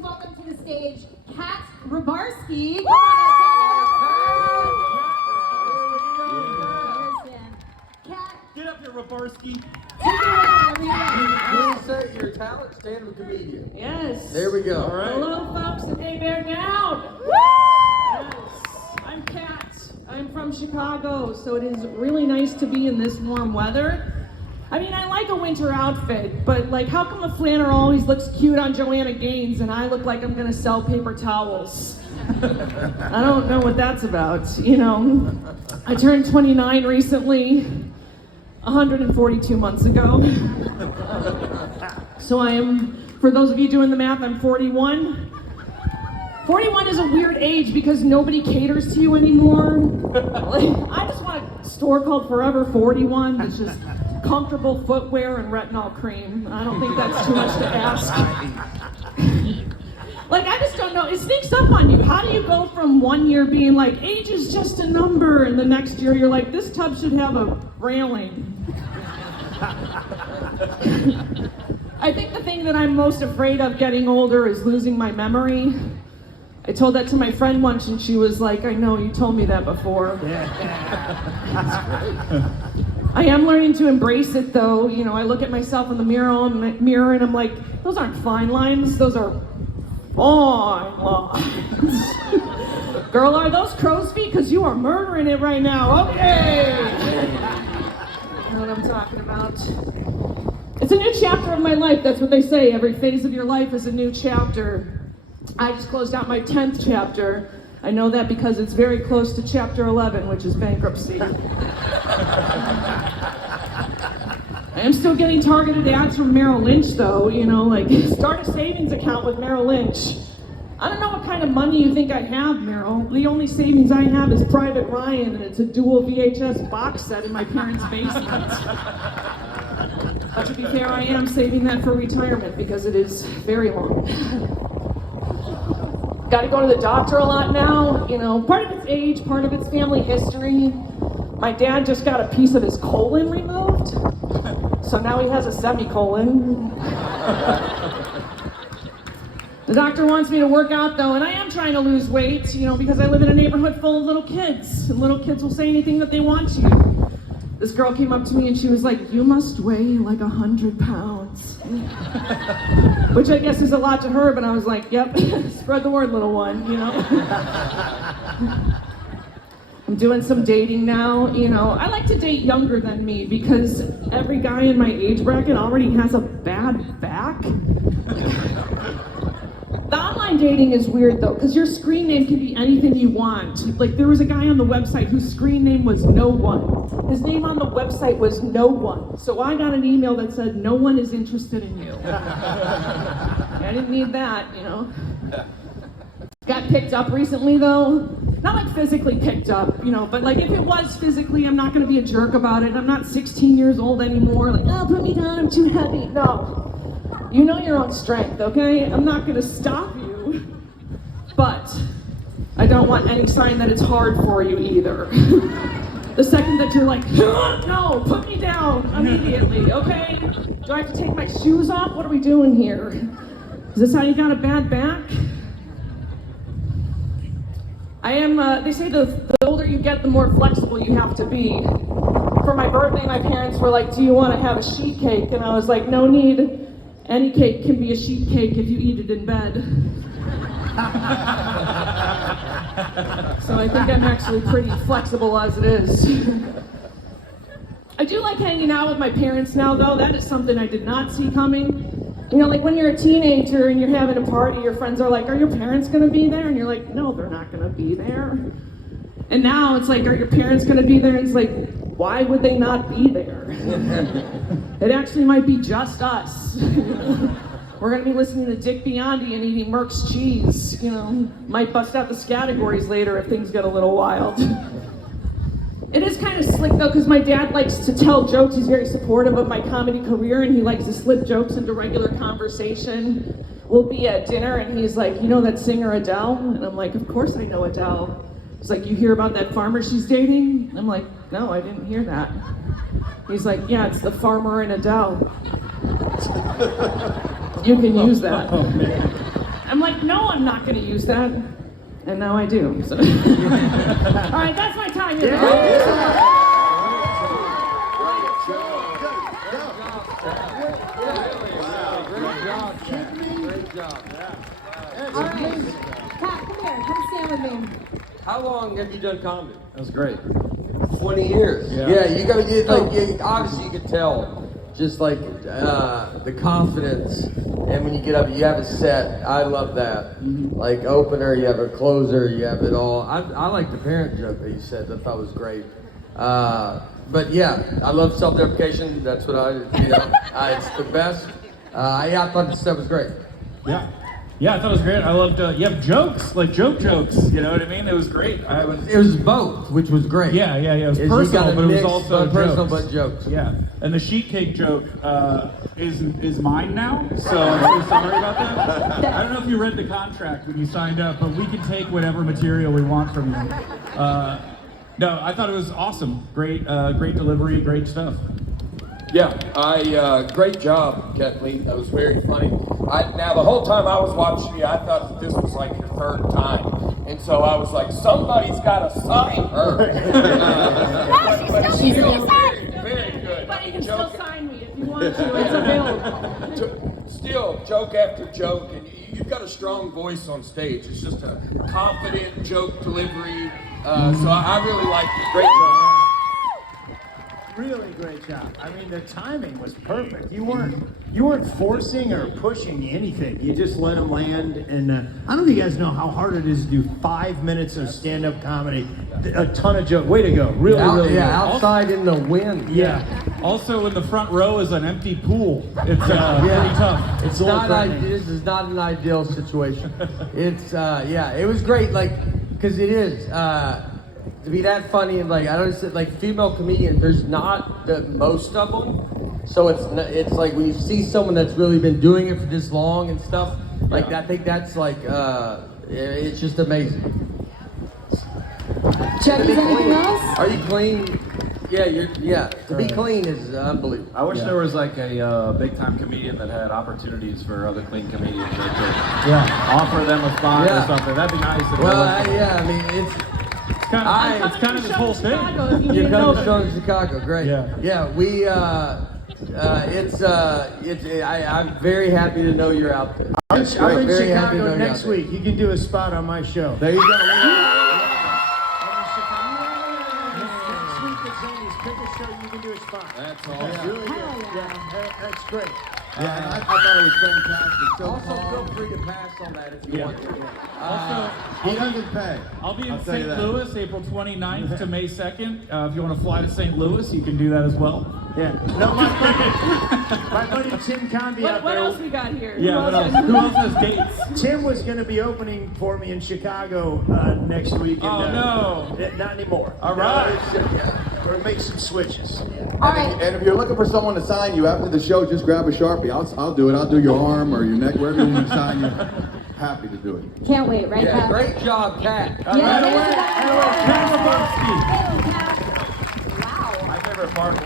welcome to the stage Rybarski. Get up here, Rybarski. Please say your talent stand-up comedian. Yes. There we go. All right. Hello, folks, and hey, bear down. Yes. I'm Kat. I'm from Chicago, so it is really nice to be in this warm weather. I mean, I like a winter outfit, but like, how come a flanner always looks cute on Joanna Gaines and I look like I'm gonna sell paper towels? I don't know what that's about, you know. I turned 29 recently, 142 months ago. So I am, for those of you doing the math, I'm 41. 41 is a weird age because nobody caters to you anymore. Like, I just want a store called Forever 41 that's just comfortable footwear and retinol cream. I don't think that's too much to ask. Like, I just don't know. It sneaks up on you. How do you go from one year being like, age is just a number, and the next year you're like, this tub should have a railing. I think the thing that I'm most afraid of getting older is losing my memory. I told that to my friend once, and she was like, I know, you told me that before. I am learning to embrace it, though. You know, I look at myself in the mirror and I'm like, those aren't fine lines, those are fine lines. Girl, are those crow's feet? Because you are murdering it right now. Okay. You know what I'm talking about. It's a new chapter of my life. That's what they say. Every phase of your life is a new chapter. I just closed out my 10th chapter. I know that because it's very close to chapter 11, which is bankruptcy. I am still getting targeted ads from Merrill Lynch, though. You know, like, start a savings account with Merrill Lynch. I don't know what kind of money you think I have, Merrill. The only savings I have is Private Ryan, and it's a dual VHS box set in my parents' basement. But to be fair, I am saving that for retirement because it is very long. Got to go to the doctor a lot now. You know, part of it's age, part of it's family history. My dad just got a piece of his colon removed, so now he has a semicolon. The doctor wants me to work out, though, and I am trying to lose weight, you know, because I live in a neighborhood full of little kids, and little kids will say anything that they want to. This girl came up to me and she was like, you must weigh like 100 pounds. Which I guess is a lot to her, but I was like, yep, spread the word, little one, you know. I'm doing some dating now, you know. I like to date younger than me because every guy in my age bracket already has a bad back. The online dating is weird, though, because your screen name can be anything you want. Like, there was a guy on the website whose screen name was No One. His name on the website was No One. So I got an email that said, no one is interested in you. I didn't need that, you know. Got picked up recently, though. Not like physically picked up, you know, but like if it was physically, I'm not going to be a jerk about it. I'm not 16 years old anymore. Like, oh, put me down, I'm too heavy. No. You know your own strength, okay? I'm not gonna stop you, but I don't want any sign that it's hard for you either. The second that you're like, no, put me down immediately, okay? Do I have to take my shoes off? What are we doing here? Is this how you got a bad back? I am, they say the older you get, the more flexible you have to be. For my birthday, my parents were like, do you want to have a sheet cake? And I was like, no need. Any cake can be a sheet cake if you eat it in bed. So I think I'm actually pretty flexible as it is. I do like hanging out with my parents now, though. That is something I did not see coming. You know, like when you're a teenager and you're having a party, your friends are like, are your parents going to be there? And you're like, no, they're not going to be there. And now it's like, are your parents going to be there? And it's like, why would they not be there? It actually might be just us. We're going to be listening to Dick Biondi and eating Merck's cheese. You know, might bust out the categories later if things get a little wild. It is kind of slick, though, because my dad likes to tell jokes. He's very supportive of my comedy career, and he likes to slip jokes into regular conversation. We'll be at dinner, and he's like, you know that singer Adele? And I'm like, of course I know Adele. He's like, you hear about that farmer she's dating? I'm like, no, I didn't hear that. He's like, yeah, it's the farmer and Adele. You can use that. I'm like, no, I'm not going to use that. And now I do. So. All right, that's my time here. Great job. All right. Kat, come here. Come stand with me. How long have you done comedy? That was great. 20 years. Yeah, you gotta get obviously you can tell just like the confidence, and when you get up, you have a set. I love that. Like opener, you have a closer, you have it all. I like the parent joke that you said. That I thought was great. But yeah, I love self-deprecation. That's what it's the best. Yeah, I thought this stuff was great. Yeah, I thought it was great. I loved, you have jokes, like jokes, you know what I mean? It was great. It was both, which was great. Yeah, it was personal, but it was also personal jokes. but jokes. Yeah, and the sheet cake joke is mine now, so I'm so sorry about that. I don't know if you read the contract when you signed up, but we can take whatever material we want from you. No, I thought it was awesome. Great delivery, great stuff. Yeah, great job, Kathleen. That was very funny. Now, the whole time I was watching you, I thought that this was like your third time. And so I was like, somebody's got to sign her. She's still signed. Very good. But you can still sign me if you want to. It's available. Still, joke after joke. And you've got a strong voice on stage. It's just a confident joke delivery. So I really liked it. Great job. Really great job. I mean, the timing was perfect. You weren't forcing or pushing anything. You just let them land. And I don't know if you guys know how hard it is to do 5 minutes of stand-up comedy. A ton of jokes. Way to go. Really good. Outside in the wind. Yeah. Also, in the front row is an empty pool. It's pretty tough. This is not an ideal situation. It's it was great, like, because it is to be that funny, and like I don't say, like female comedians, there's not the most of them, so it's like when you see someone that's really been doing it for this long and stuff, like I think that's like it's just amazing. Judges, anything else? Are you clean? To be clean is unbelievable. I wish there was like a big-time comedian that had opportunities for other clean comedians that could offer them a spot or something. That'd be nice. I mean, it's kind of this whole thing. you come to show in Chicago, great. We I'm very happy to know you're out there. I'm in Chicago next week. You can do a spot on my show. There you go. Pick a show, you can do a spot. That's That's awesome. really good. Yeah, that's great. Yeah, I thought it was fantastic. So also, feel free to pass on that if you want to. Also, He doesn't pay. I'll be in I'll tell you St. that. Louis, April 29th to May 2nd. If you want to fly to St. Louis, you can do that as well. Yeah. No, my buddy Tim Convey out What there. else we got here? Yeah, what else? Who else has dates? Tim was going to be opening for me in Chicago next week. And, no. Not anymore. All right. We're going to make some switches. All right. And if you're looking for someone to sign you after the show, just grab a Sharpie. I'll do it. I'll do your arm or your neck, wherever you want to sign you. Happy to do it. Can't wait, right, Yeah, Kat? great job, Kat. Yeah, Right away. Rybarski. My favorite part was